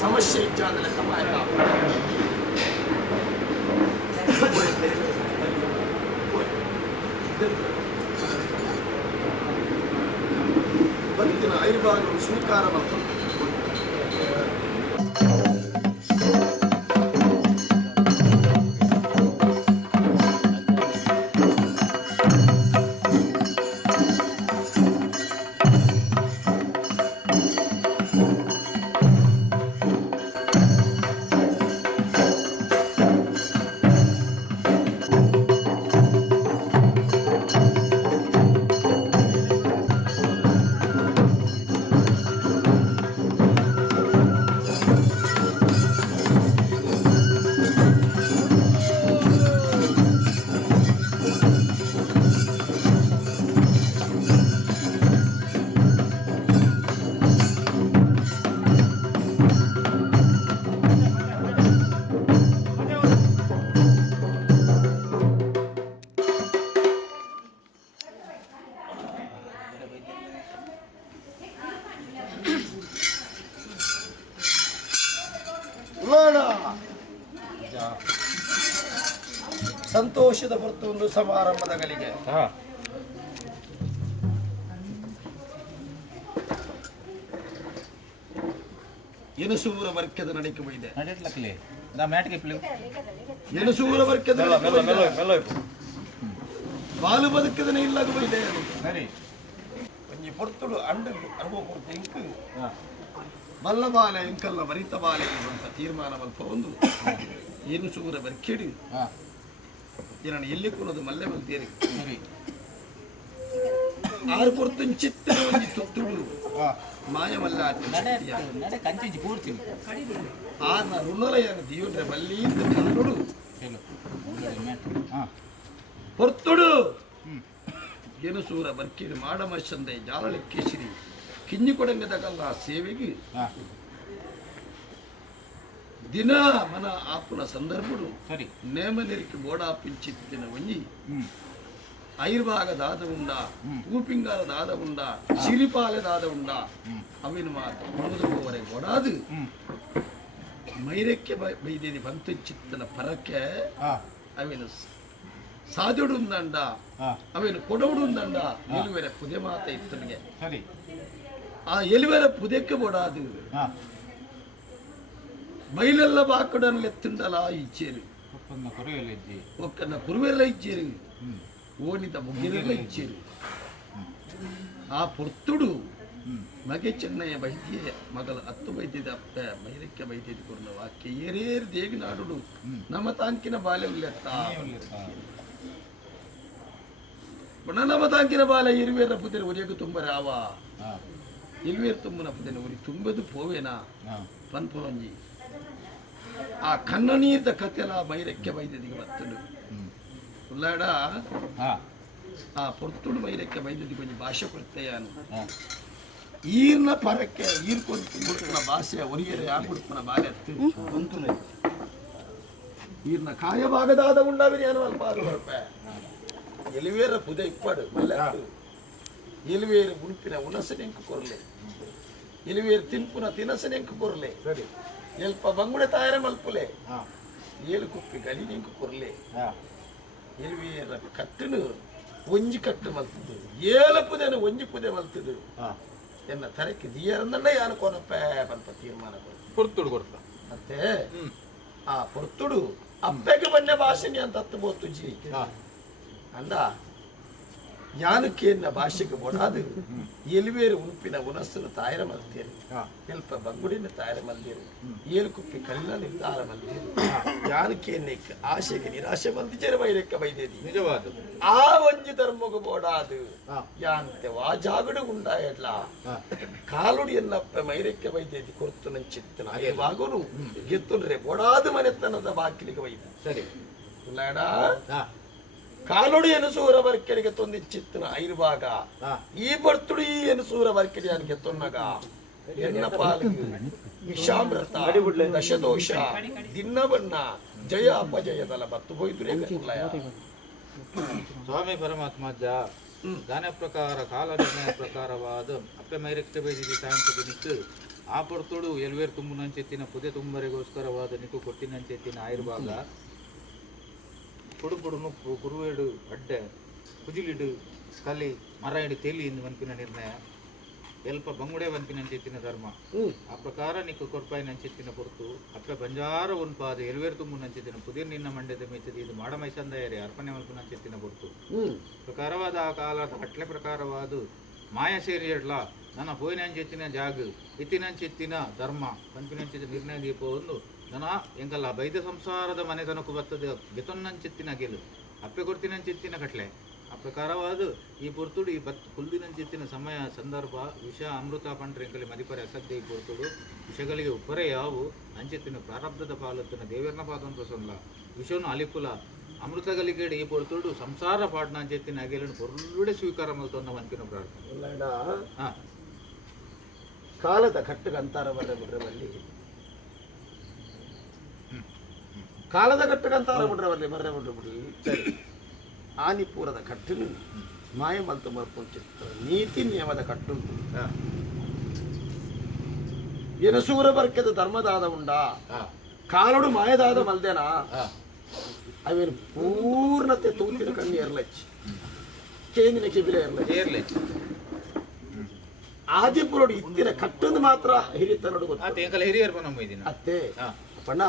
ಸಮಸ್ಯೆ ಇಚ್ಚಾದಲ್ಲ ಕಮಾಯ ಬಂದಿನ ಐರ್ಭಾಗಗಳು ಸ್ವೀಕಾರ ಮಾಡ್ತಾರೆ. ಸಂತೋಷದ ಹೊರತು ಒಂದು ಸಮಾರಂಭದ ಗಳಿಗೆ ಎನಸೂರ ವರ್ಗದ ನಡಿಕೆ ಬೈದೆ ಎನಸೂರ ವರ್ಗದ ಬಾಲು ಬದುಕದನೆ ಇಲ್ಲಾಗ ಬೈದೆ ಒಂಜಿ ಪೊರ್ತುಡು ಅಂಡ ಅನುಭವ ಕೊಡ್ತು ಇಂಕ್ ಬಲ್ಲ ಬಾಲೆ ಇಂಕಲ್ಲ ವರಿತ ಬಾಲೆ ಅಂತ ತೀರ್ಮಾನ ಮಲ್ಪ ಒಂದು ಎನಸೂರ ವರ್ಕೆಡಿ ನಾನು ಎಲ್ಲಿ ಕೊಡೋದು ಮಲ್ಲೆ ಮಲ್ತೀರಿ ಆರು ಕೊಡ್ತು ಚಿತ್ತ ಒಂಜಿ ತುತ್ತುಡು ಮಾಯವಲ್ಲ ಆರ್ನ ರುಣಲಯನ ದಿಯೋಡ್ರೆ ಬಲ್ಲಿಂದ ಕಾನುಡು ಹೊರ್ತುಡು ಗೆನುಸೂರ ಬರ್ಕಿಡು ಮಾಡಮಶಂದೆ ಜಾಲಳಿ ಕೇಸರಿ ಕಿಂಜಿ ಕೊಡಂಗದಗಲ್ಲ ಸೇವೆಗೆ ದಿನ ಮನ ಆಪುನ ಸಂದರ್ಭಡು ನೇಮ ನೆರಿಕೆ ಬೋಡಾಪಿಂಚಿತ್ತಿನ ಒಂಜಿ ಐರ್ಭಾಗ ದಾದ ಉಂಡ ಊಪಿಂಗಾರ ದಾದ ಉಂಡ ಸಿರಿಪಾಲೆ ದಾದ ಉಂಡ ಅವಿನ ಮಾತು ಮುಳುಗದವರೆ ಗೋಡಾದು ಮೈರೆಕ್ಕೆ ಬೈದೇದಿ ಬಂತು ಚಿತ್ತನ ಪರಕ್ಕೆ ಅವಿನ ಸಾದುಡುಂದಂಡ ಅವಿನ ಕೊಡವುಡುಂದಂಡ ಎಲುವೆರ ಪುದೆ ಮಾತ ಇತ್ತನಿಗೆ ಆ ಎಲುವೆರ ಪುದೆಕ್ಕೆ ಬೋಡಾದು ಮೈಲೆಲ್ಲ ಬಾಕಡನ್ಲೆ ತಿಂಡಲ ಇಚ್ಚೇರು ಒಕ್ಕನ್ನ ಕುರುವೆಲ್ಲ ಇಚ್ಚೇರು ಓನಿತ ಮುಗಿರೆಲ್ಲ ಇಚ್ಚೇರು ಆ ಪೊರ್ತುಡು ಮಗೆ ಚೆನ್ನಯ್ಯ ವೈದ್ಯ ಮಗಲ ಹತ್ತು ವೈದ್ಯದ ಅಪ್ಪ ಮೈರಕ್ಕೆ ವೈದ್ಯದ ಕೊರ್ನ ವಾಕ್ಯ ಏರೇರು ದೇವಿ ನಾಡುಡು ನಮ್ಮ ತಾಂಕಿನ ಬಾಲ್ಯ ಉಲ್ಲೆತ್ತ ನಮ್ಮ ತಾಂಕಿನ ಬಾಲ ಇರುವೇರ ಪುದಿನ ಉರಿಯಕು ತುಂಬ ರಾವ ಇಲ್ವೇರು ತುಂಬನ ಪುದಿನ ಉರಿ ತುಂಬದು ಪೋವೇನಾ ಪನ್ಪೊಂಜಿ ಆ ಕನ್ನನೀರ್ದ ಕಥೆಲ ಮೈರಕ್ಕೆ ವೈದ್ಯದಿಗೆ ಬರ್ತಡು ಉಲ್ಲಾಡ ಆ ಪೊರ್ತುಡು ಮೈರಕ್ಕೆ ವೈದ್ಯದಿಗೆ ಒಂದು ಭಾಷೆ ಕೊಡ್ತೆಯಾನು ಈರ್ನ ಪರಕ್ಕೆ ಈರ್ಕೊಂಡ ಭಾಷೆ ಒರಿಯರೆ ಆಗ್ಬಿಡ್ತನ ಬಾಲೆ ಹತ್ತು ಗೊಂತುಲೆ ಈರ್ನ ಕಾರ್ಯಭಾಗದಾದ ಉಂಡಾವಿರಿ ಅನ್ನೋ ಅಲ್ಪ ಅದು ಹೊರಪ ಎಲಿವೇರ ಪುದೆ ಇಪ್ಪಡು ಮಲ್ಲೆ ಎಲಿವೇರು ಗುಂಪಿನ ಉಣಸನೆಂಕು ಕೊರ್ಲೆ ಎಲಿವೇರು ತಿನ್ಪುನ ತಿನಸನೆಂಕು ಕೊರ್ಲೆ ಎಲ್ಪ ಬಂಗುಡೆ ತಾಯರ ಮಲ್ಪುಲೆ ಏಳು ಕುಪ್ಪಿ ಗಲಿನಿಂಕು ಕೊರ್ಲೆ ಎಲಿವೇರ ಕಟ್ಟನು ಒಂಜಿ ಕಟ್ಟು ಮಲ್ತದು ಏಳು ಪುದೆನು ಒಂಜಿ ಪುದೆ ಮಲ್ತದು ಎನ್ನ ತರಕ್ಕೆ ದಿಯರಂದಣ್ಣ ಯಾನು ಕೊನಪ್ಪ ಬಂತ ತೀರ್ಮಾನ ಕೊಡ್ತುಡು ಕೊಡ್ತ ಮತ್ತೆ ಆ ಪೊರ್ತುಡು ಅಪ್ಪೆಗೆ ಬನ್ನೆ ಭಾಷೆನಿ ಅಂತ ಹತ್ತು ಬೋತು ಜಿ ಅಂದ ಯಾನಕ್ಕೇನ ಭಾಷೆಗೆ ಬೋಡಾದು ಎಲಿವೇರು ಉಂಪಿನ ಉನಸ್ಸನ್ನು ತಾಯರ ಮಲ್ತೇರು ಎಲ್ಪ ಬಂಗುಡಿನ ತಾಯರ ಮಲ್ದೇರು ಏಳು ಕುಪ್ಪಿ ಕಲ್ಲ ನಿರ್ಧಾರ ಮಲ್ದೇರು ಯಾನಕ್ಕೇನೆ ಆಶೆಗೆ ನಿರಾಶೆ ಮಲ್ದಿಜರ ವೈರಕ್ಕೆ ಬೈದೇದಿ ನಿಜವಾದ ಆ ಒಂಜಿ ಧರ್ಮಗು ಬೋಡಾದು ಯಾಂತೆ ವಾಜಾಗಡು ಉಂಡಾಯಡ್ಲ ಕಾಲುಡಿ ಎನ್ನಪ್ಪ ಮೈರಕ್ಕೆ ಬೈದೇದಿ ಕೊರ್ತು ನಂಚಿತ್ತನ ಅಯ್ಯವಾಗನು ಗೆತ್ತುಂಡ್ರೆ ಬೋಡಾದು ಮನೆತನದ ಬಾಕಿಲಿಗೆ ಬೈದ ಸರಿ ಉಲ್ಲಾಡ ಕಾಲುಡಿ ಎನಸೂರ ವರ್ಕೆಡಿಗೆ ತೊಂದಿಚ್ಚಿತ್ತನ ಐರ್ಭಾಗ ಈ ಬರ್ತುಡು ಈ ಎನಸೂರ ವರ್ಕೆಡಿ ಅನ್ಗೆ ತೊನ್ನಗ ಎನ್ನ ಪಾಲಿಗೆ ವಿಷಾಮೃತ ದಶದೋಷ ದಿನ್ನವನ್ನ ಜಯ ಅಪಜಯದಲ ಬತ್ತು ಹೋಯ್ತು ಸ್ವಾಮಿ ಪರಮಾತ್ಮಜ್ಜ ದಾನ ಪ್ರಕಾರ ಕಾಲ ನಿರ್ಣಯ ಪ್ರಕಾರವಾದ ಅಪ್ಪೆ ಮೈರಕ್ಕೆ ಬೈದಿದ್ದು ತಾಂತ ನಿಂತು ಆ ಪೊರ್ತುಡು ಎಲ್ವೇರು ತುಂಬುನಂಚೆತ್ತಿನ ಪುದೆ ತುಂಬರೆಗೋಸ್ಕರವಾದ ನಿಕ್ಕು ಕೊಟ್ಟಿನಂಚೆತ್ತಿನ ಆಯುರ್ಭಾಗ ಪುಡು ಪುಡು ನುಪ್ಪು ಕುರುವೇಡು ಅಡ್ಡೆ ಕುಜಿಲಿಡು ಕಲಿ ಮರ ಇಡು ತೇಲಿ ಎಂದು ಮನ್ಪಿನ ನಿರ್ಣಯ ಎಲ್ಪ ಬಂಗುಡೆ ಬಂಪಿನಂಚೆತ್ತಿನ ಧರ್ಮ ಆ ಪ್ರಕಾರ ನಿಕ್ಕು ಕೊರ್ಪಾಯಿನಂಚೆತ್ತಿನ ಪೊರ್ತು ಅಪ್ಪ ಬಂಜಾರ ಉನ್ಪಾದ ಎಲ್ವೇರು ತುಂಬುನಂಚೆತ್ತಿನ ಪುದಿರ್ ನಿನ್ನ ಮಂಡ್ಯದ ಮೆಚ್ಚದಿ ಇದು ಮಾಡಮೈಸಂದಯರೇ ಅರ್ಪಣೆ ಮಲ್ಪುನಂಚೆತ್ತಿನ ಪೊರ್ತು ಪ್ರಕಾರವಾದ ಆ ಕಾಲದ ಅಟ್ಲೆ ಪ್ರಕಾರವಾದ ಮಾಯ ಸೇರಿಯಡ್ಲ ನನ್ನ ಪೋಯಿನಂಚೆತ್ತಿನ ಜಾಗ ಇತ್ತಿನಂಚೆತ್ತಿನ ಧರ್ಮ ಪಂಪಿನಂಚೆತ್ತಿನ ನಿರ್ಣಯ ದೀಪ ಒಂದು ನನ್ನ ಎಂಕಲ್ಲ ಬೈದ ಸಂಸಾರದ ಮನೆತನಕ್ಕೂ ಬರ್ತದೆ ಗೆತೊನ್ನಂಚೆತ್ತಿನ ಗೆಲು ಅಪ್ಪೆ ಕೊಡ್ತಿನಂಚೆತ್ತಿನ ಕಟ್ಲೆ ಆ ಪ್ರಕಾರವಾದ ಈ ಪೊರ್ತುಡು ಈ ಕುಲ್ದಿನಂಚೆತ್ತಿನ ಸಮಯ ಸಂದರ್ಭ ವಿಷ ಅಮೃತ ಪಂಟ್ರೆ ಎಂಕಲಿ ಮದಿಪರೆ ಅಸದ್ಯ ಈ ಪೊರ್ತುಡು ವಿಷಗಳಿಗೆ ಉಪ್ಪರೆ ಯಾವು ಅಂಚೆತ್ತಿನ ಪ್ರಾರಬ್ಧದ ಪಾಲತ್ತಿನ ದೇವರನ ಪಾದವನ್ನು ಪ್ರಸಲ್ಲ ವಿಷವನ್ನು ಅಲಿಪುಲ ಅಮೃತಗಲಿಗೇಡು ಈ ಪೊರ್ತುಡು ಸಂಸಾರ ಪಾಡ್ನ ಅಂಚೆತ್ತಿನ ಅಗೆಲನ್ನು ಪೊರ್ಲುಡೆ ಸ್ವೀಕಾರ ಮಲ್ತೊಂದ ಮನ್ಪಿನ ಪ್ರಾರ್ಥನೆ ಕಾಲದ ಕಟ್ಟುಗೆ ಅಂತಾರ ಬರ್ರೆ ಕಾಲದ ಕಟ್ಟುಗೆ ಅಂತಾರ ಬರ್ರೆ ಬಿಡ್ರಿ ಸರಿ ಆನಿಪೂರದ ಕಟ್ಟುನು ಮಾಯ ಮಲ್ತು ಮಲ್ಪೊಂಚಿತ್ತು ನೀತಿ ನಿಯಮದ ಕಟ್ಟುಂಟು ಎನಸೂರ ಬರ್ಕೆದ ಧರ್ಮದಾದ ಉಂಡ ಕಾಲಡು ಮಾಯದಾದ ಮಲ್ದೇನ ಅವೇನು ಪೂರ್ಣತೆ ತೂತಿನ ಕಣ್ಣು ಏರ್ಲಚ್ಚಿ ಕೇಂದಿನ ಕಿಬಿಲೆ ಏರ್ಲಚ್ಚಿ ಆದಿಪುರಡು ಇತ್ತಿನ ಕಟ್ಟೊಂದು ಮಾತ್ರ ಹಿರಿತ ನೋಡು ಅತ್ತೆ ಪಣ್ಣ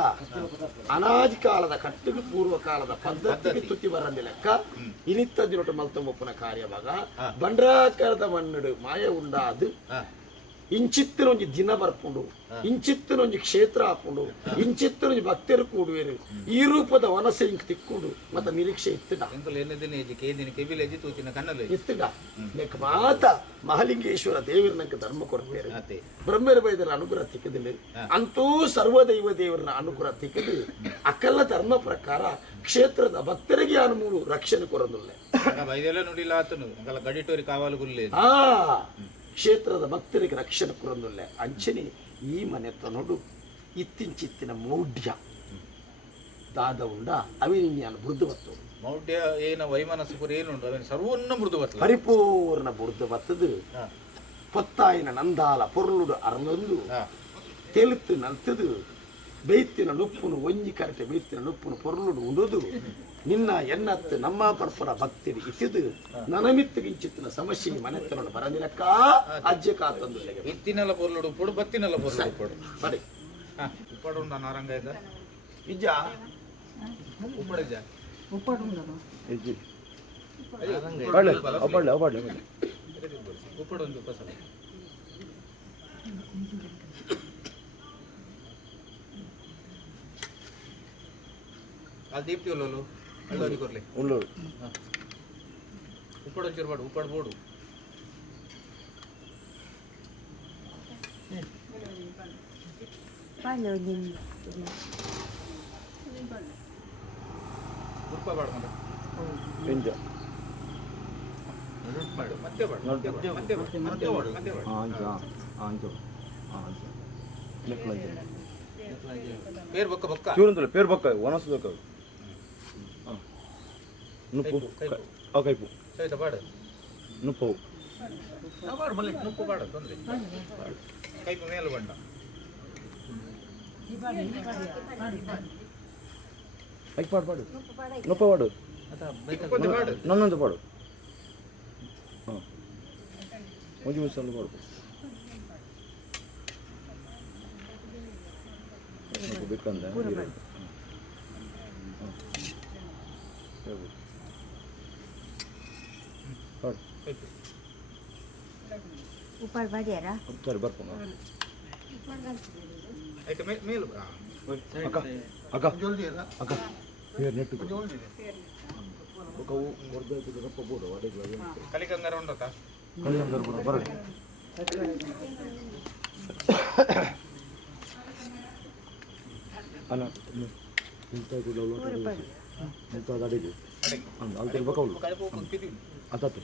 ಅನಾದಿ ಕಾಲದ ಕಟ್ಟಿಗೆ ಪೂರ್ವ ಕಾಲದ ಪದ್ಧತಿಗೆ ತುತ್ತಿ ಬರಂದಿ ಲೆಕ್ಕ ಇನಿತ್ತ ದಿನೊಟ್ಟು ಮಲ್ತೊಂಬಪ್ಪನ ಕಾರ್ಯವಾಗ ಬಂಡ್ರಾಕರದ ಮಣ್ಣುಡು ಮಾಯ ಉಂಡಾದು ಇಂಚಿತ್ತಿನೊಂಜಿ ದಿನ ಬರ್ಪುಂಡು ಇಂಚಿತ್ತಿನೊಂಜಿ ಕ್ಷೇತ್ರ ಹಾಕೊಂಡು ಇಂಚಿತ್ತಿನೊಂಜಿ ಭಕ್ತರು ಕೂಡುವೇರು ಈ ರೂಪದ ವನಸೆ ಇಂಕ್ ತಿಕ್ಕೊಂಡು ಮತ್ತೆ ನಿರೀಕ್ಷೆ ಇತ್ತಿಡ ಇತ್ತಿಡ ಲೆಕ್ಕ ಮಾತ ಮಹಾಲಿಂಗೇಶ್ವರ ದೇವರನಂಕ ಧರ್ಮ ಕೊಡ್ತೇವೆ ಬ್ರಹ್ಮರ ಬೈದರ ಅನುಗ್ರಹ ತಿಕ್ಕದಿಲ್ಲ ಅಂತೂ ಸರ್ವದೈವ ದೇವರನ ಅನುಗ್ರಹ ತಿಕ್ಕದು ಅಕಲ್ಲ ಧರ್ಮ ಪ್ರಕಾರ ಕ್ಷೇತ್ರದ ಭಕ್ತರಿಗೆ ಅನುಮೂಲು ರಕ್ಷಣೆ ಕೊರದಿಲ್ಲ ಕ್ಷೇತ್ರದ ಭಕ್ತರಿಗೆ ರಕ್ಷಣೆ ಕೊರದಿಲ್ಲ ಅಂಚನೆ ಈ ಮನೆತ ನೋಡು ಇತ್ತಿಂಚಿತ್ತಿನ ಮೌಢ್ಯ ದಾದ ಉಂಡ ಅವಿನಿನ್ಯಾನ ಮೃದುವತ್ತು ಮೌಢ್ಯ ಏನ ವೈಮನಸ್ಸು ಏನುಂಟು ಅವನ ಸರ್ವನ್ನ ಮೃದುವತ್ತು ಪರಿಪೂರ್ಣ ಮೃದುವತ್ತದು ಪೊತ್ತಾಯಿನ ನಂದಾಲ ಪೊರ್ಲುಡು ಅರಲೊಂದು ತೆಲುತ್ತು ನಲ್ತದು ಬೈತಿನ ನುಪ್ಪುನು ಒಂಜಿ ಕರೆಟೆ ಬೈತಿನ ನುಪ್ಪುನು ಪೊರ್ಲುಡು ಉಂಡುದು ನಿನ್ನ ಎನ್ನತ್ತು ನಮ್ಮ ಪರ್ಪರ ಭಕ್ತಿರಿ ಇತ್ತಿದು ನನಮಿತ್ತಿಗಿಂಚಿತ್ತಿನ ಸಮಸ್ಯೆ ಮನೆತನೋಡು ಬರದಿಲಕ್ಕ ಅಜ್ಜೆ ಕಾತಂದು ಇತ್ತಿನಲ್ಲ ಪೊರ್ಲುಡು ಪೊಡು ಬತ್ತಿನಲ್ಲ ಪೊರ್ಲುಡು ಪೊಡು ಬಡಿ ಉಪ್ಪಡು ಉಂಡ ನಾರಂಗ ಇದ್ದ ಇಜ್ಜ ಉಪ್ಪಡು ಇಜ್ಜ ಉಪ್ಪಡು ಉಂಡ ಇಜ್ಜಿ ಉಪ್ಪಡು ಒಂದು ಉಪಸಲ ಅದು ದೀಪ್ತಿ ಉಲ್ಲೋಲು ಅಲ್ಲೋದಿ ಕೊರ್ಲಿ ಉಲ್ಲೋಡು ಉಪ್ಪಡು ಚಿರ್ಬಾಡು ಉಪ್ಪಡು ಬೋಡು ಉಪ್ಪ ಬಾಡು ಎಂಜ ಮಾಡು ಮತ್ತೆ ಬಾಡು ಮತ್ತೆ ಬಾಡು ಪೇರ್ ಬೊಕ್ಕ ಬೊಕ್ಕ ಚೂರಂತಲ್ಲ ಪೇರ್ ಬೊಕ್ಕ ಒಣಸದಕ್ಕ ನುಪ್ಪು ಕೈಪು ಸಹಿತ ಬಾಡು ನುಪ್ಪು ಬಾಡು ಮಲ್ಲಿ ನುಪ್ಪು ಬಾಡು ತೊಂದರೆ ಕೈಪು ಮೇಲು ಬಣ್ಣ ಐಕ್ ಪಾಡು ನುಪ್ಪ ಪಾಡು ನನ್ನೊಂದು ಪಾಡು ಹಾಂ ಮುಂಜಿ ಮಿಸ್ಸಲ್ಲಿ ಪಾಡು ಬೇಕಂದ ಉಪ್ಪಾಡು ಬಾಡಿಯಾರ ಸರಿ ಬರ್ಕೊಂಡು ಮೇಲು ಅಕ್ಕ ಅಕ್ಕ ಅಕ್ಕ ಪೇರ್ ನೆಟ್ಟು ರಪ್ಪ ಬೋಡು ಅಡಿಗೆ ಕಲಿಕಂಗಾರ ಉಂಡತ ಕಳಿಯಂಗಾರ ಕೂಡ ಬರಲಿ ಅಲ್ಲ ಇಂಥದ್ದು ಇಂಥದ್ದು ಅಡಿಗೆ ಅಲ್ಲಿ ಬೇಕಾವು ಅತ್ತತ್ತು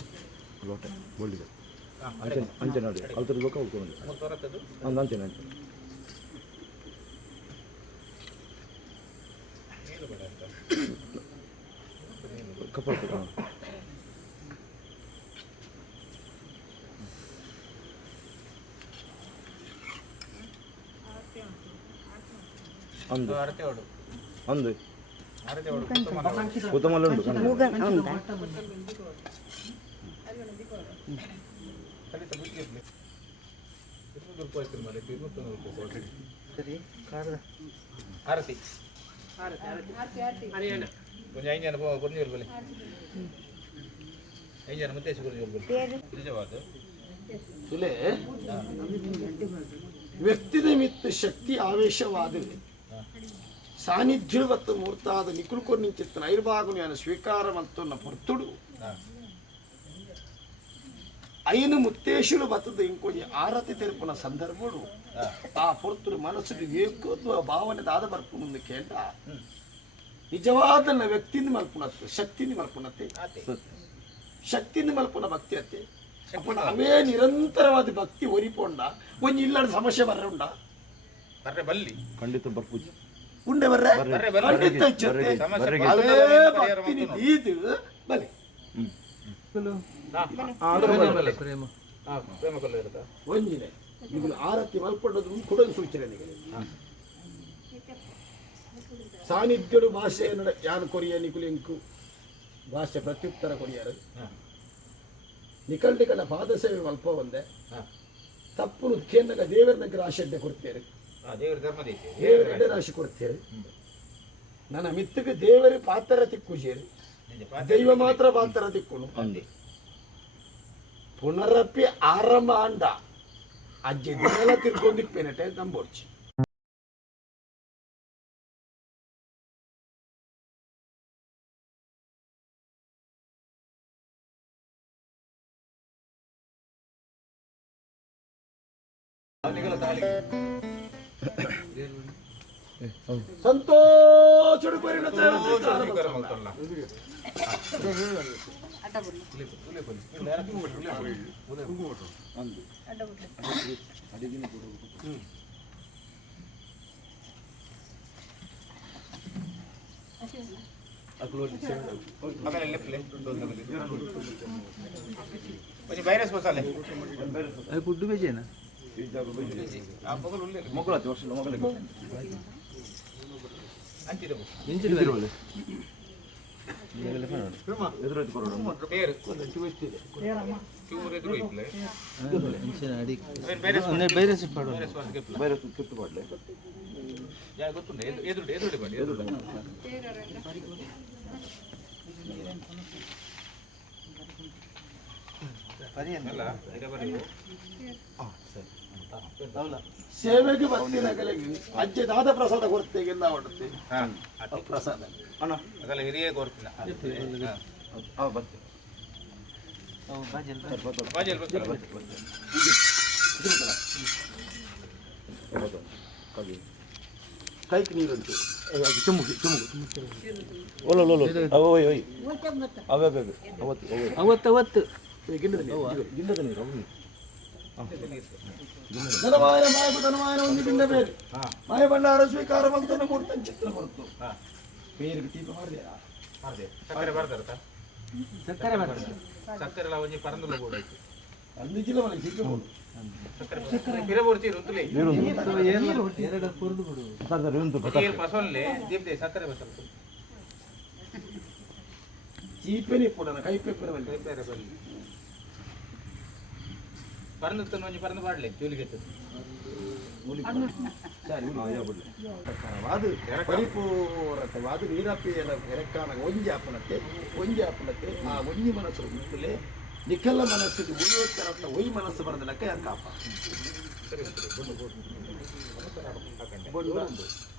ಲೋಟೆ ಬೋಲ್ಡಿದೆ ಅಂಚೆ ಅಂಚೆ ನೋಡಿ ಅಲ್ಲಿ ಬೇಕಾವು ಒಂದು ಅಂಚೆ ಅಂಚೆ ಕಪ್ಪಲ್ ಅಂದು ಅರತೆ ಓಡು ಅಂದು ಅರತೆ ಓಡು ಉತ್ತಮಲ್ಲ ಉಂಟು ಮೂಗನ್ ಉಂಟಾ ಕಲಿತ ಬುದ್ಧಿ ಇರಲಿ 200 ರೂಪಾಯಿ ಇತ್ತು ಮೇಲೆ 290 ರೂಪಾಯಿ ಸರಿ ಕಾರದ ಆರತಿ ಕೊಂಚ 5 ಜನ ಕೊರ್ನಿ ಬಲ್ಲಿ 5 ಜನ ಮುತ್ತೇಶ್ ಕೊರ್ನಿ ಬಲ್ಲಿ ನಿಜವಾದ ತುಲೆ ವ್ಯಕ್ತಿ ನಿಮಿತ್ತ ಶಕ್ತಿ ಆವೇಶವಾದ ಸಾನ್ನಿಧ್ಯವತ್ತು ಮೂರ್ತಾದ ನಿಕುಲ್ಕೊರ್ನಿ ಚಿತ್ತ ನೈರ್ಭಾಗುನಿ ಅನ್ನ ಸ್ವೀಕಾರ ಮತ್ತೊನ್ನ ಪೊರ್ತುಡು ಐನು ಮುತ್ತೇಶುಲು ಬತ್ತದ ಇಂಕೊಂಜಿ ಆರತಿ ತೆರಪುನ ಸಂದರ್ಭಡು ಆ ಪೊರ್ತುಡು ಮನಸ್ಸುಡು ಏಕೋತ್ವ ಭಾವನೆ ದಾದ ಬರ್ಪು ಮುಂದೆ ಕೇಂಡ ನಿಜವಾದ ವ್ಯಕ್ತಿಯಿಂದ ಮಲ್ಪುಣತ್ತೆ ಶಕ್ತಿಯಿಂದ ಮಲ್ಪುಣತ್ತೆ ಶಕ್ತಿಯಿಂದ ಮಲ್ಪುನ ಭಕ್ತಿ ಅತ್ತೆ ಅಪ್ಪನ ಅವೇ ನಿರಂತರವಾದ ಭಕ್ತಿ ಒರಿಪೊಂಡ ಒಂಜಿ ಇಲ್ಲದ ಸಮಸ್ಯೆ ಬರ್ರೆ ಉಂಡ ಬರ್ರೆ ಬಲ್ಲಿ ಖಂಡಿತ ಬರ್ಪೂಜಿ ಉಂಡೆ ಬರ್ರೆ ಖಂಡಿತ ಇಚ್ಚತ್ತೆ. ಅವೇ ಭಕ್ತಿನಿ ದೀದು ಬಲೆ ಪ್ರೇಮ ಪ್ರೇಮ ಕೊಲ್ಲ ಇರುತ್ತಾ ಒಂಜಿನೆ ಇದು ಆರತಿ ಮಲ್ಪೊಂಡದು ಕೊಡೋದು ಸೂಚನೆ ನಿಮಗೆ ಸಾನ್ನಿಧ್ಯಡು ಭಾಷೆ ಯಾನು ಕೊರಿಯ ನಿಕುಲಿಂಕು ಭಾಷೆ ಪ್ರತ್ಯುತ್ತರ ಕೊರಿಯರು ನಿಕಲ್ಟಿಕಲ ಪಾದ ಸೇವೆ ಮಲ್ಪ ಒಂದೆ ತಪ್ಪು ಕೇಂದ್ರ ದೇವರ ನಗರ ರಾಶಿ ಕೊಡ್ತೇವೆ ದೇವರ ಧರ್ಮದೈತೆ ದೇವರ ರಾಶಿ ಕೊಡ್ತೇವೆ ನನ್ನ ಮಿತ್ತಕ್ಕೆ ದೇವರ ಪಾತ್ರ ತಿಕ್ಕುಜೇರಿ ದೈವ ಮಾತ್ರ ಪಾತ್ರ ತಿಕ್ಕುನು ಪುನರಪ್ಪಿ ಆರಂಭ ಅಂಡ ಅಜ್ಜಿ ದಿನೆಲ್ಲ ತಿರ್ಕೊಂಡಿಪ್ಪೇನಟೆ ನಂಬೋಡ್ಚಿ ಸಂತೋಷ ವೈರಸ್ ಬಸಾಲೆ ಫುಡ್ ಬೇಜೇನಾ ಮಕ್ಕಳಾತಿ ವರ್ಷ ಮಕ್ಕಳಿಗೆ ಅಂಚಿದೆ ಎದುರೈತು ಕೊರೋಡ ಬೇರೆ ಕ್ಯೂರ್ ಎದುರು ಇಪ್ಲೆ ಬೇರೆ ಸಿಪ್ಪಾಡು ಬೇರೆ ತುತ್ತು ಮಾಡಲೆ ಯಾ ಗೊತ್ತುಂಟು ಎದುರು ಮಾಡಿ ಎದುರು ಅಲ್ಲ ಈಗ ಬರೀ ಸೇವೆಗೆ ಬರ್ತೀನಿ ಅಜ್ಜೆ ದಾದ ಪ್ರಸಾದ ಕೊಡ್ತೇಗೆಲ್ಲ ಹೊಡುತ್ತೆ ಪ್ರಸಾದ ಅಣ್ಣ ಅದೆಲ್ಲ ಹಿರಿಯೇ ಕೊಡ್ತೀನಿ ಬರ್ತೀನಿ ಬಾಜಲ್ ಕೈಗೆ ನೀರುಂಟು ಚುಮುಕಿ ಓಲೋ ಓಯ್ ಅವೇ ಅವತ್ತು ಗಿಂಡದ ನೀರು ಧನವಾಯನ ಮಾಯಕು ಧನವಾಯನ ಒಂದು ಗಿಂಡ ಬೇರೆ ಮಾಯ ಭಂಡಾರ ಸ್ವೀಕಾರ ಮಲ್ತನ ಮೂರ್ತ ಚಿತ್ರ ಬರ್ತು ಬೇರೆ ದೀಪ ಮಾಡಿದೆಯಾ ಸಕ್ಕರೆ ಬರ್ತಾರತ್ತ ಸಕ್ಕರೆ ಬರ್ತದೆ ಸಕ್ಕರೆ ಎಲ್ಲ ಒಂಜಿ ಪರಂದುಲ ಕೂಡ ಆಯ್ತು ಅಂದಿಜಿಲ್ಲ ಮನೆ ಸಿಕ್ಕಬಹುದು ಸಕ್ಕರೆ ಪಿರ ಬರ್ತೀರಿ ಉಂತಲೇ ಎರಡು ಕುರ್ದು ಕೊಡು ಪಸೊಲ್ಲೆ ದೀಪ್ದೆ ಸಕ್ಕರೆ ಬಸಲ್ ಚೀಪೆನಿ ಪುಡನ ಕೈಪೆಪ್ಪನ ಬಲ್ಲಿ ಬೇರೆ ಬಲ್ಲಿ ಪರಂದು ತನ್ನ ಒಂಜಿ ಪರಂದು ಬಾಡ್ಲೆ ಜೋಲಿಗೆ ವಾದು ಪರಿಪೂರತವಾದ ನೀರಪ್ಪಿಯರ ಎರಕ್ಕಾನ ಒಂಜಿ ಆಪನತ್ತೆ ಆ ಒಂಜಿ ಮನಸ್ಸು ಮುಟ್ಟಲೆ ನಿಖಲ್ಲ ಮನಸ್ಸಿಗೆ ಉಳಿಯುತ್ತರಂತ ಒಯ್ ಮನಸ್ಸು ಬರದ ಲೆಕ್ಕ ಯಾಕಪ್ಪ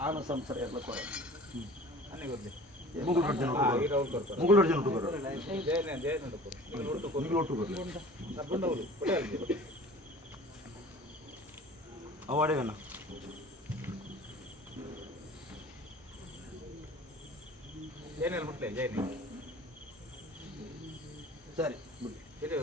ಆನ ಸಂಸಾರ ಎಲ್ಲ ಕೊಡ ಅವಾಡೇನ ಜೈನಲ್ಲಿ ಮುಟ್ಲೆ ಜೈನಿ ಸರಿ ಇದು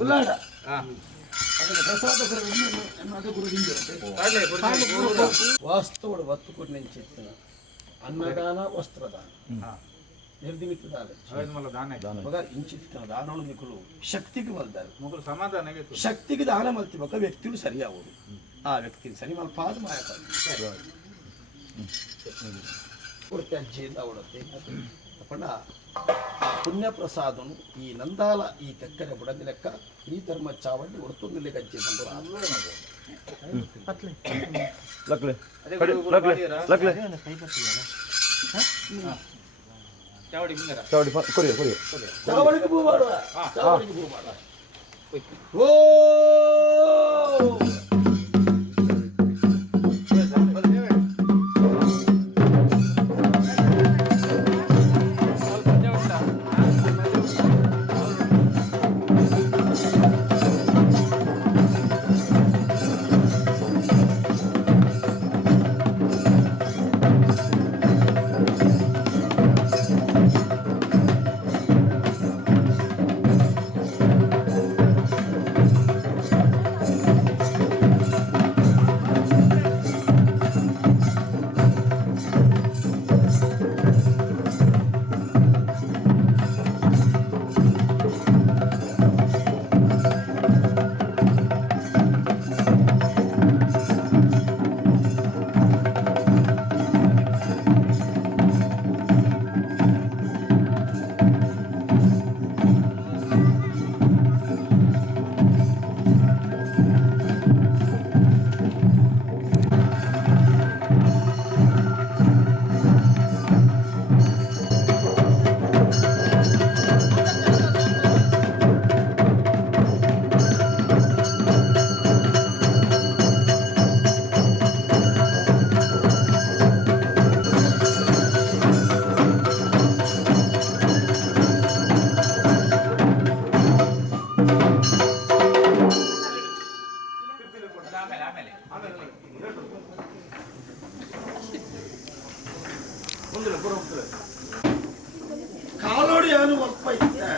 ಉಲ್ಲಾಡ ಹಾಂ ವಾಸ್ತವಡು ಒತ್ತು ಕೊಟ್ಟು ನೆಂಚಿತ್ತು ಅನ್ನದಾನ ವಸ್ತ್ರದಾನ ನಿರ್ದಿಮಿತ ದಾನ ಅವತ್ತು ಮಲ್ಲ ದಾನ ಮಗ ಇಂಚಿತ್ತಿನ ದಾನವನ್ನು ನಿಖಲು ಶಕ್ತಿಗೆ ಮಲ್ದಾರೆ ಮೊದಲು ಸಮಾಧಾನ ಬೇಕು. ಶಕ್ತಿಗೆ ದಾನ ಮಲ್ತಿವಾಗ ವ್ಯಕ್ತಿಗಳು ಸರಿಯಾಗುವುದು ಆ ವ್ಯಕ್ತಿಗೆ ಸರಿ ಮಲ್ಪಾದ ಮಾಯ ಕೊಡ್ತೆ ಅಜ್ಜಿಯಿಂದ ಅವಡತ್ತೆ ಅಪ್ಪಣ್ಣ ಆ ಪುಣ್ಯ ಪ್ರಸಾದನು ಈ ನಂದಾಲ ಈ ತೆಕ್ಕರೆ ಬುಡದ ಲೆಕ್ಕ ಈ ಧರ್ಮ ಚಾವಡಿ ಹೊರತೊಂದು ಗಜ್ಜೆ ಬಂದು ಲಕ್ಲೆ ಅದೇ ಲಕ್ಲೆ ಲಕ್ಲೆ ಚಾವಡಿ ಮುಂದರ ಚಾವಡಿ ಕೊರಿಯ ಕೊರಿಯ ಚಾವಡಿಗೆ ಭೂ ಮಾಡುವ ಚಾವಡಿಗೆ ಭೂ ಮಾಡುವ ಓ ಕಾಲೋಡಿ ಏನು ಒಪ್ಪ ಇತ್ತೆ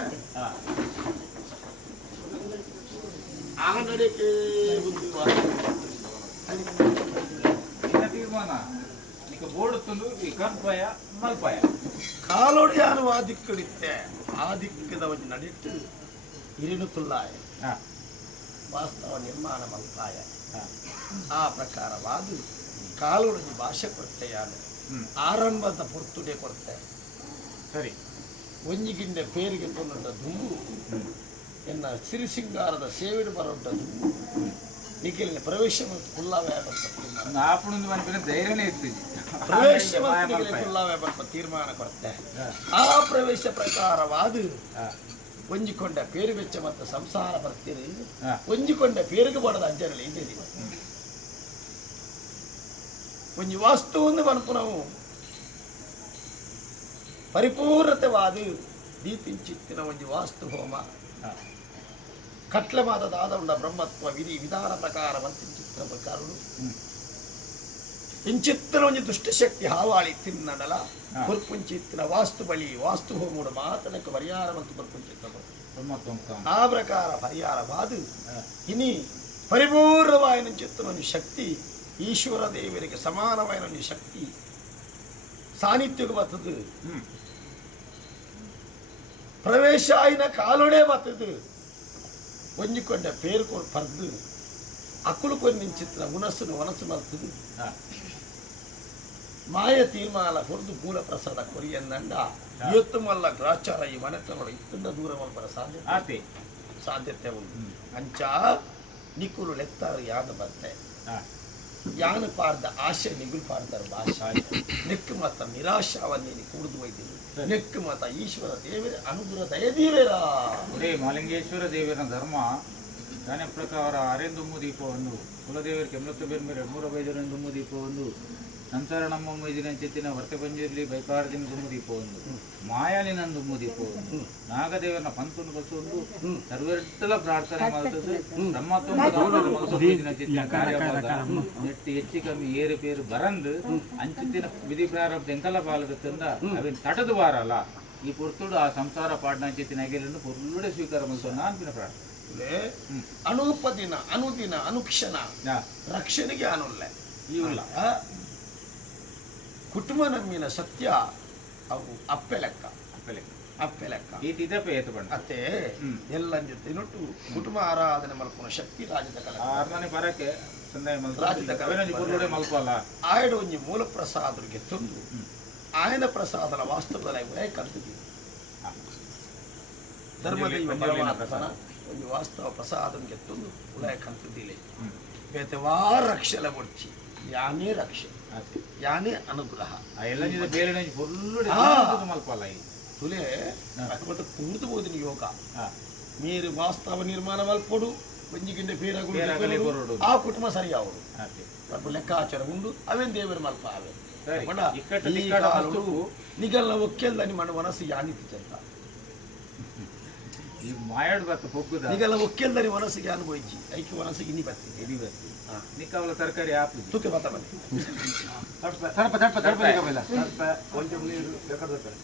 ಆಗ ನಡೆಕೆ ತೀರ್ಮಾನ ಈಗ ಬೋಡುತ್ತಲು ಈ ಕರ್ಪಾಯ ಮಲ್ಪಾಯ ಕಾಲೋಡಿ ಏನು ಆ ದಿಕ್ಕಡಿತ್ತೆ ಆ ದಿಕ್ಕದ ಒಂದು ನಡೆಟ್ಟು ಇರಿನು ತುಲ್ಲಾಯ ವಾಸ್ತವ ನಿರ್ಮಾಣ ಮಲ್ಪಾಯ ಆ ಪ್ರಕಾರವಾದ ಕಾಲೋಡಿ ಭಾಷೆ ಕೊಡ್ತೆ ಯಾನು ಆರಂಭದ ಪೊರ್ತುಡೆ ಕೊಡ್ತೆ ಸರಿ ಒಂಜಿಗಿಂದ ಪೇರಿಗೆ ತೊಂದ ದುಂಬು ಎನ್ನ ಸಿರಿಸಿಂಗಾರದ ಸೇವಿಡು ಬರೋಡ್ಡ ದುಂಬು ನಿಖಿಲಿನ ಪ್ರವೇಶ ಮತ್ತು ಕುಲ್ಲಾವೇ ಬರ್ತ ಆಪುಣಂದು ಮನ್ಪಿನ ಧೈರ್ಯನೇ ಇರ್ತೀವಿ ಪ್ರವೇಶ ಮತ್ತು ಕುಲ್ಲಾವೇ ಬರ್ಪ ತೀರ್ಮಾನ ಕೊಡ್ತೆ ಆ ಪ್ರವೇಶ ಪ್ರಕಾರವಾದ ಒಂಜಿಕೊಂಡ ಪೇರು ವೆಚ್ಚ ಮತ್ತು ಸಂಸಾರ ಬರ್ತೀರಿ ಒಂಜಿಕೊಂಡ ಪೇರಿಗೆ ಬಡದ ಅಜ್ಜರಲ್ಲಿ ಇದ್ದೀರಿ ಒಂಜಿ ವಾಸ್ತುವನ್ನು ಬನ್ಪು ನಾವು ಪರಿಪೂರ್ಣತೆವಾದ ದೀಪಿಂಚಿತ್ತಿನ ಒಂದು ವಾಸ್ತು ಹೋಮ ಕಟ್ಲೆ ಮಾತದಾದ ಉಂಡ ಬ್ರಹ್ಮತ್ವ ವಿಧಿ ವಿಧಾನ ಪ್ರಕಾರ ವರ್ತಿಂಚಿತ್ತಿನ ಪ್ರಕಾರಗಳು ಇಂಚಿತ್ತಿನ ಒಂದು ದುಷ್ಟಶಕ್ತಿ ಹಾವಾಳಿ ತಿನ್ನಡಲ ಕೊರ್ಪುಂಚಿತ್ತಿನ ವಾಸ್ತು ಬಳಿ ವಾಸ್ತು ಹೋಮುಡು ಮಾತನಕ್ಕೆ ಪರಿಹಾರ ಮತ್ತು ಕೊರ್ಪುಂಚಿತ್ತ ಆ ಪ್ರಕಾರ ಪರಿಹಾರವಾದ ಇನಿ ಪರಿಪೂರ್ಣವಾಯಿನ ಚಿತ್ತನ ಒಂದು ಶಕ್ತಿ ಈಶ್ವರ ದೇವರಿಗೆ ಸಮಾನವಾಯಿನ ಒಂದು ಶಕ್ತಿ ಸಾನ್ನಿಧ್ಯಕ್ಕೆ ಬರ್ತದೆ ಪ್ರವೇಶ ಆಯ್ನ ಕಾಲೊಡೆ ಬರ್ತದೆ ಒಂಜಿಕೊಂಡ ಪೇರು ಪರ್ದು ಅಕ್ಕಳು కొని ಚಿತ್ರ ಉನಸ್ಸನ್ನು ವನಸ್ಸು ಬರ್ತದೆ ಮಾಯ ತೀರ್ಮಾನ ಹೊರದು ಮೂಲ ಪ್ರಸಾದ ಕೊರಿಯಂದಂಡ ಇವತ್ತು ಮಲ್ಲ ಗ್ರಾಚಾರ ಈ ಮನೆತನಗಳು ಇತ್ತಂದ ದೂರ ಮಲ್ಪರ ಸಾಧ್ಯತೆ ಉಂಟು ಅಂಚ ನಿಕ್ಕುಲು ಲೆತ್ತಾರು ಯಾದ ಬರ್ತೆ ಯಾನು ಪಾರ್ದ ಆಶೆ ನಿಗುಲು ಪಾರ್ದಾರ ಭಾಷೆ ನೆಕ್ಕು ಮತ ನಿರಾಶಾವನ್ನೇನು ಕೂಡಿದು ಒಯ್ದಿರು ನೆಕ್ಕು ಮತ ಈಶ್ವರ ದೇವರ ಅನುಗ್ರಹ ದಯದೀವೇರಾ ಮಾಲಿಂಗೇಶ್ವರ ದೇವರ ಧರ್ಮ ದಾನ ಪ್ರಕಾರ ಅರೆಂದುಮ್ಮು ದೀಪವನ್ನು ಕುಲದೇವರ ಕೆಮ್ಮತ್ತು ಬೇರೆ ಮೇಲೆ 205 ದೀಪವನ್ನು ಸಂಸಾರ ನಮ್ಮ ಮೈದಿನ ಚೆತ್ತಿನ ವರ್ತಪಂಜಲ್ಲಿ ಬೈಪಾರದಿನ ದುಮ್ಮು ದೀಪವನ್ನು ಮಾಯಾಲಿನಂದುಮ್ಮು ದೀಪವನ್ನು ನಾಗದೇವರನ ಪಂತನ್ನು ಬಸೊಂದು ಸರ್ವೆಟ್ಟಲ ಪ್ರಾರ್ಥನೆ ಮಾಡ್ತದೆ ಬ್ರಹ್ಮತ್ವ ಕಾರ್ಯ ನೆಟ್ಟು ಹೆಚ್ಚು ಕಮ್ಮಿ ಏರು ಪೇರು ಬರಂದು ಅಂಚಿತ್ತಿನ ವಿಧಿ ಪ್ರಾರಂಭ ಎಂಕಲ ಪಾಲದ ತಂದ ಅವೇನು ತಟದು ಬಾರಲ್ಲ ಈ ಪೊರ್ತುಡು ಆ ಸಂಸಾರ ಪಾಡ್ನ ಅಂಚಿತ್ತಿನ ಅಗೆಲನ್ನು ಪೊರ್ಲುಡೆ ಸ್ವೀಕಾರ ಮಾಡ್ತಾನೆ ನಾನ್ಪಿನ ಪ್ರಾರ್ಥನೆ ಅನುಪದಿನ ಅನುದಿನ ಅನುಕ್ಷಣ ರಕ್ಷಣೆಗೆ ಅನುಲ್ಲ ಇವಲ್ಲ ಕುಟುಂಬ ನಮ್ಮಿನ ಸತ್ಯ ಅವು ಅಪ್ಪೆ ಲೆಕ್ಕ ಅಪ್ಪೆ ಲೆಕ್ಕ ಅತ್ತೆ ಎಲ್ಲ ತಿನ್ನೊಟ್ಟು ಕುಟುಂಬ ಆರಾಧನೆ ಮಲ್ಪುನ ಶಕ್ತಿ ರಾಜ್ಯದ ಕಲ ರಾಜ್ಯದ ಕಲ ಆಯ್ಡು ಒಂಜಿ ಮೂಲ ಪ್ರಸಾದರಿಗೆ ತಂದು ಆಯನ ಪ್ರಸಾದನ ವಾಸ್ತವದ ಉದಯ ಕಲ್ತಿದ್ದೀವಿ ಧರ್ಮದೈವ ಪರಮಾತ್ಮನ ಒಂದು ವಾಸ್ತವ ಪ್ರಸಾದನಿಗೆ ತಂದು ಉದಯ ಕಲ್ತಿದ್ದೀಲಿ ಬೇತವಾ ರಕ್ಷಲ ಕೊಡ್ಚಿ ಯಾನೇ ರಕ್ಷೆ ಯಾನೇ ಅನುಗ್ರಹ ತುಲೆ ಅಕ್ಬತ ಕೂರ್ದು ಬೋದಿನ ಯೋಗ మీరు వాస్తవ నిర్మాణం వల్పడు కొంచెం పేరు ఆ కుటుంబం సరియావడు అప్పుడు లెక్కాచారం ఉండు అవేం దేవుని మల్ప అవే నిగల్ల ఒక్కేళ్ళని మన మనసు యానితి చెంత ನಿಗಲ್ಲ ಒಕ್ಕೆಲ್ದರಿ ಮನಸ್ಸಿಗೆ ಅನುಭವಿಸಿ ಐಕ್ಯ ಮನಸ್ಸಿಗೆ ಇನ್ನಿ ಬರ್ತೀನಿ ನಿಕ್ಕವಲ ತರಕಾರಿ ಹಾಪು ತುಕ್ಕೆ ಬತ್ತ ಬನ್ನಿ ಕೊಂಚಂ ನೀರು ಬೇಕಾದ್ರೆ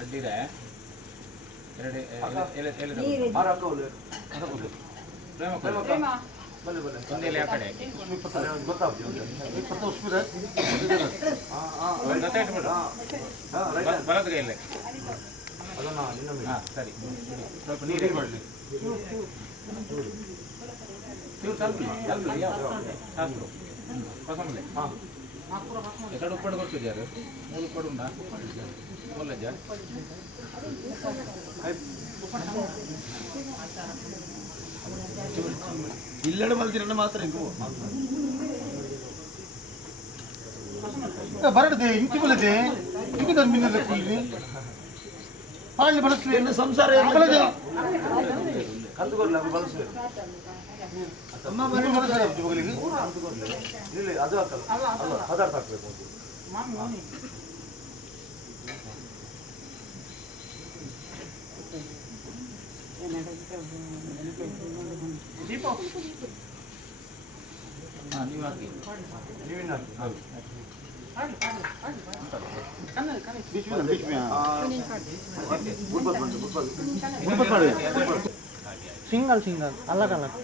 ಅಡ್ಡಿರೆ ಎರಡು ಒಂದೆಲೆ ಆ ಕಡೆ ಬಲದ ಕೈಯಲ್ಲೇ ಸರಿ ಸ್ವಲ್ಪ ನೀರಿಗೆ ಮಾಡಲಿ ఎక్కడ ఉప్పడు కొట్టుకుంటారు మూడు ఉప్పడు ఉందా మూలజ్జా ಇಲ್ಲಡ ಮಲ್ತಿರನ್ನ ಮಾತ್ರ ಬರಡದೆ ಇಂಕಿ ಬಲದೆ ಇಂಕಿ ಮಿನ್ನದ ಕೂಲಿ ಪಾಳಿ ಬಳಸುವೆ ಎನ್ನ ಸಂಸಾರ ಕಂದುಕೊಡ್ಲಿ ಅದು ಬಳಸುವೆ ಅಮ್ಮ ಮನೆ ಬಳಸುವೆ ಇಲ್ಲಿ ಅದು ಹಾಕಲ್ಲ ಅಲ್ಲ ಪದಾರ್ಥ ಹಾಕ್ಬೇಕು ನೀವು ಹಾಕಿ ನೀವಿನ ಸಿಂಗಲ್ ಸಿಂಗಲ್ ಅಲಗ್ ಅಲಗ್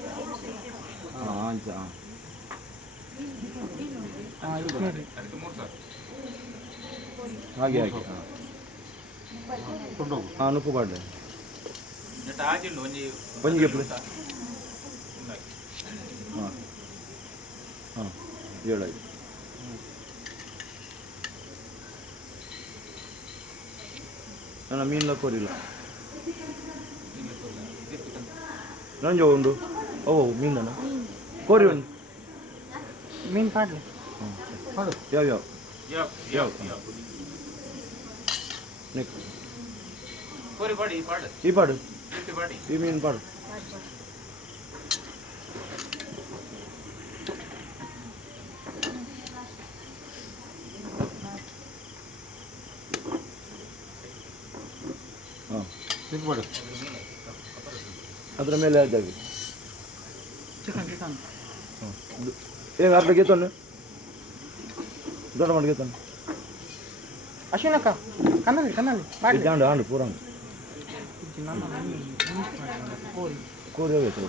ಹಾಗೆ ಹಾಗೆ ನುಪ್ಪು ಪಾಡ್ಲೆ ಒಂಜಿಗೆ ಹಾಂ ಹಾಂ 7 ನನ್ನ ಮೀನಿನ ಕೋರಿಲ್ಲ ನಂಜೋ ಉಂಡು ಓ ಮೀನನ ಕೋರಿ ಒಂದು ಮೀನು ಪಾಡ್ಲೆ ಯಾವ ನೆಕ್ಸ್ಟ್ ಈ ಪಾಡು ಈ ಮೀನು ಪಾಡು ಅದರ ಮೇಲೆ ಆದಾಗಿ ಏನು ಅರ್ಧ ಗೆತ್ತನು ದೊಡ್ಡ ಮಾಡಿ ಗೆತ್ತನು ಅಶ್ವಿನಕ್ಕ ಕನ್ನಲಿ ಆಂಡು ಆಂಡು ಪೂರ ಕೋರಿ ಹೋಗೈತೆ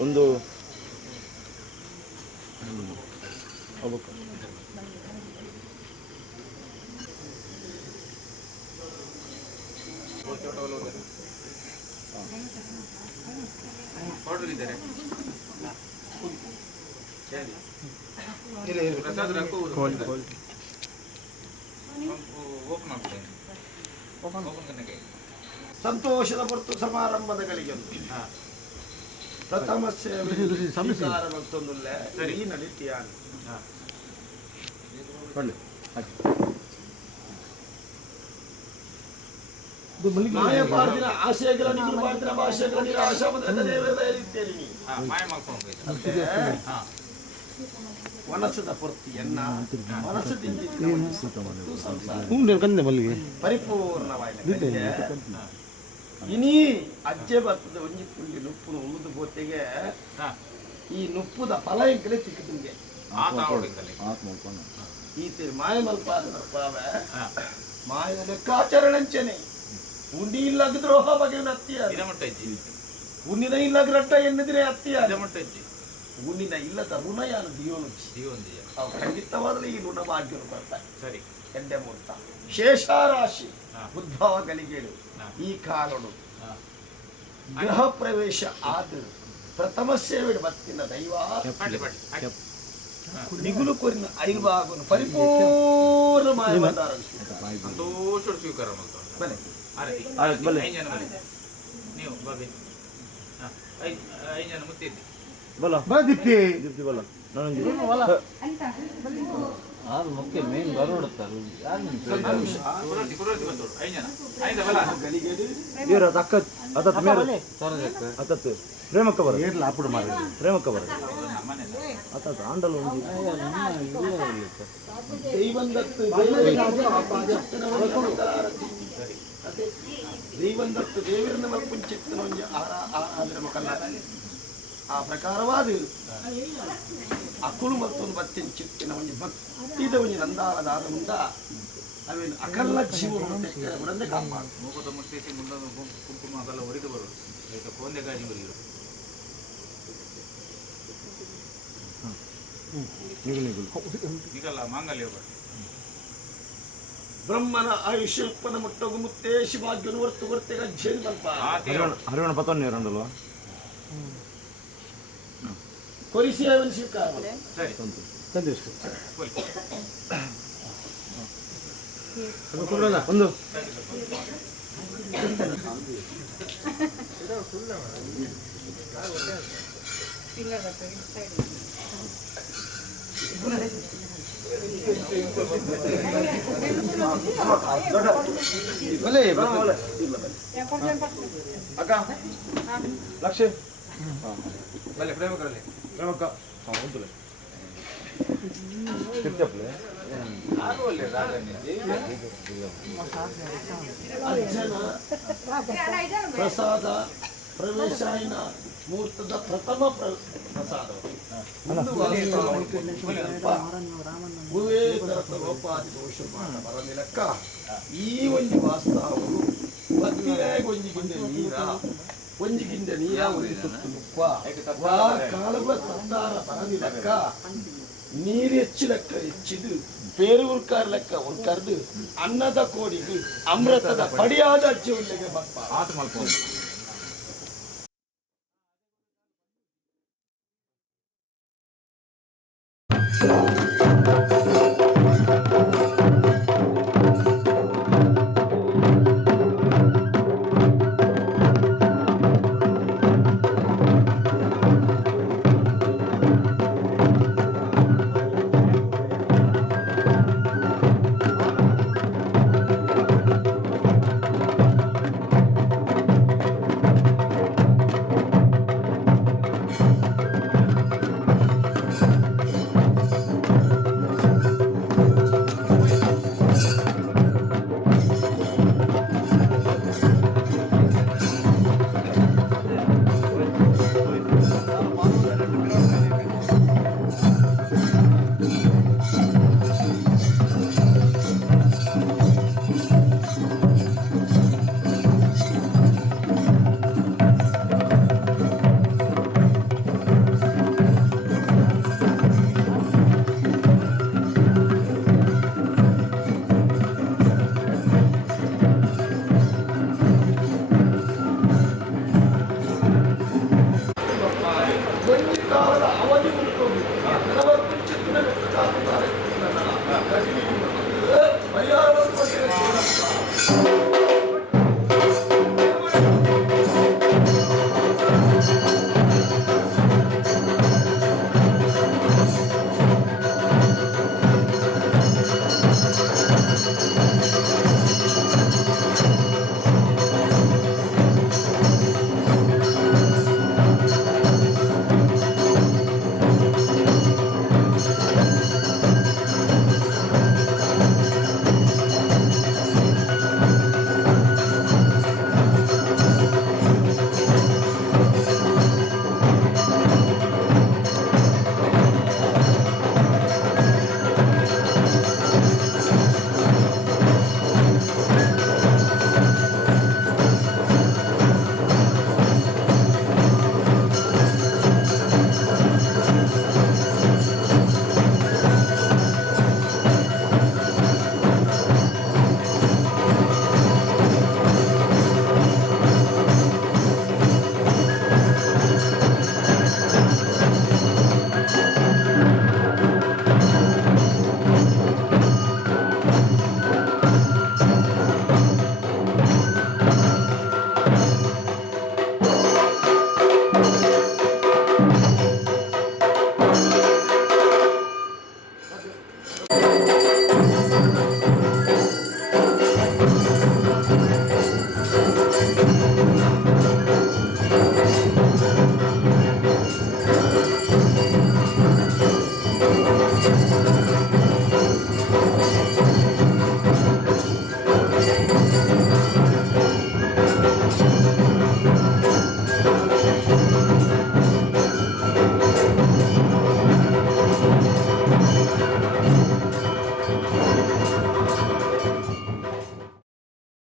ಒಂದು ಸಂತೋಷದ ಹೊರತು ಸಮಾರಂಭದ ಗಳಿಗೆ ಪ್ರಥಮ ಸ್ವೀಕಾರ ಮತ್ತೊಂದುಲ್ಲೆ ಈ ನಡಿತಿಯಾನು ಮಾಯ ಪಾರ್ದಿನ ಆಶಯಗಳ ನೀವು ಪಾರ್ದಿನ ಭಾಷೆಗಳ ನೀವು ಆಶಾಪದ ದೇವರ ಇದ್ದೇನೆ ಮನಸ್ಸದ ಪೂರ್ತಿಯನ್ನ ಮನಸ್ಸದಿಂದ ಪರಿಪೂರ್ಣವಾಗಿ ಇನಿ ಅಜ್ಜೆ ಬರ್ತದ ಒಂಜಿ ಪುಂಡಿ ನುಪ್ಪು ಉಳಿದು ಪೋತೆಗೆ ಈ ನುಪ್ಪುದ ಫಲ ಎಂಕಲೆ ತಿಕ್ಕುತ್ತಿಗೆ ಈತಿರಿ ಮಾಯ ಮಲ್ಪಾದನಪ್ಪಾವೆ ಮಾಯದ ಲೆಕ್ಕಾಚರಣೆಂಚನೆ ಉಂಡಿ ಇಲ್ಲಾಗ ದ್ರೋಹ ಬಗೆಯ ಅತ್ತಿಯ ಉಣ್ಣಿನ ಇಲ್ಲಾಗ ರಟ್ಟ ಎನ್ನಿದ್ರೆ ಅತ್ತಿಯ ಉಣ್ಣಿನ ಇಲ್ಲದ ಋಣ ಯಾನು ದಿಯೋನುಚಿ ಅವು ಖಂಡಿತವಾಗಲೂ ಈ ಋಣ ಭಾಗ್ಯನು ಬರ್ತಾರೆ ಸರಿ ಎಂಡೆ ಮೂರ್ತ ಶೇಷಾರಾಶಿ ಉದ್ಭವ ಗಲಿಗೆಡು ಈ ಕಾಲಡು ಗೃಹ ಪ್ರವೇಶ ಆದ ಪ್ರಥಮ ಸೇವೆಡು ಬತ್ತಿನ ದೈವ ನಿಗುಲು ಕೊರಿನ ಐರ್ವಾಗುನು ಪರಿಪೂರ್ಣമായ ಸಂತೋಷ ಸ್ವೀಕಾರ ಬಲೆ ನೀವು ಬಾಬಿ 5 ಜನ ಮುತ್ತಿದ್ದಿ ಬಾ ದೀಪ್ತಿ ಬಲ್ಲ ಆರು ಮುಖ್ಯ ಮೇನ್ ಬರೋಡುತ್ತಾರೆ ಅತ್ತತ್ತು ಪ್ರೇಮಕ್ಕ ಬರ ಏರ್ಲ ಆಪುಡು ಮಾರ ಪ್ರೇಮಕ್ಕ ಬರ ಅತ್ತ ಆಂಡಲ್ ಒಂದು ದೈವಂದತ್ತು ದೇವರನ್ನ ಮಲ್ಪುಂಚಿತ್ತನ ಒಂಜಿ ಆದ್ರೆ ಮಕ್ಕಳ ಆ ಪ್ರಕಾರವಾದ ಅಕುಲು ಮತ್ತೊಂದು ಬತ್ತಿನ ಚಿತ್ತಿನ ಒಂಜಿ ಭಕ್ತಿದ ಒಂಜಿ ನಂದಾಳದಾದ ಮುಂದ ಅವೇನು ಅಕಲ್ಲ ಜೀವನ ಕಾಪಾಡು ಮೂಗದ ಮುಟ್ಟಿಸಿ ಮುಂದೊಂದು ಕುಂಕುಮ ಅದೆಲ್ಲ ಹೊರಿದು ಬರೋದು ಆಯ್ತಾ ಕೊಂದೆ ಗಾಜಿ ಬರೀರು ಈಗಲ್ಲ ಮಾಂಗಲ್ಯ ಬ್ರಹ್ಮನ ಆಯುಷ್ಯಲ್ಪನ ಮುಟ್ಟಗು ಮುತ್ತೇ ಶಿವಾಗ್ಯನು ಹೊರ್ತು ಹೊರ್ತೆಗ ಜೇನು ಮಲ್ಪ ಹರಿವಣ ಪತೊನ್ನೆ ಎರಡಲ್ವಾ ಕೊರಿಸಿ ಅವನು ಸ್ವೀಕಾರ ಸರಿ ಒಂದು ಅಕ್ಕ ಲಕ್ಷ ಬಲ್ಲೆ ಪ್ರೇಮಕರಲ್ಲಿ ಪ್ರೇಮಕ್ಕ ಉಂಟು ತಿರ್ಚಪ್ಲೆ ಆಗುವಲ್ಲೇ ಅಜ್ಜನ ಪ್ರಸಾದ ಪ್ರವೇಶಾಯಿನ ಮುಹೂರ್ತದ ಪ್ರಥಮ ಪ್ರಸಾದ ಗುರುವೇ ತರತ ಲೋಪಾದಿ ದೋಷ ಬರಲಿ ಲೆಕ್ಕ ಈ ಒಂಜಿ ವಾಸ್ತವರು ಬತ್ತಿನಾಗ ಒಂಜಿಗಿಂದ ನೀರ ಒಂಜಿಗಿಂದ ನೀರ ಉರಿತು ಕಾಲುವ ತಂದಾರ ಬರಲಿ ಲೆಕ್ಕ ನೀರು ಹೆಚ್ಚು ಲೆಕ್ಕ ಹೆಚ್ಚಿದು ಬೇರೆ ಉರ್ಕಾರ ಲೆಕ್ಕ ಉರ್ಕಾರ್ದು ಅನ್ನದ ಕೋಡಿಗೆ ಅಮೃತದ ಪಡಿಯಾದ ಅಜ್ಜಿ ಉಳ್ಳೆಗೆ ಬಪ್ಪ ಆತ ಮಲ್ಕೊಂಡು Thank you.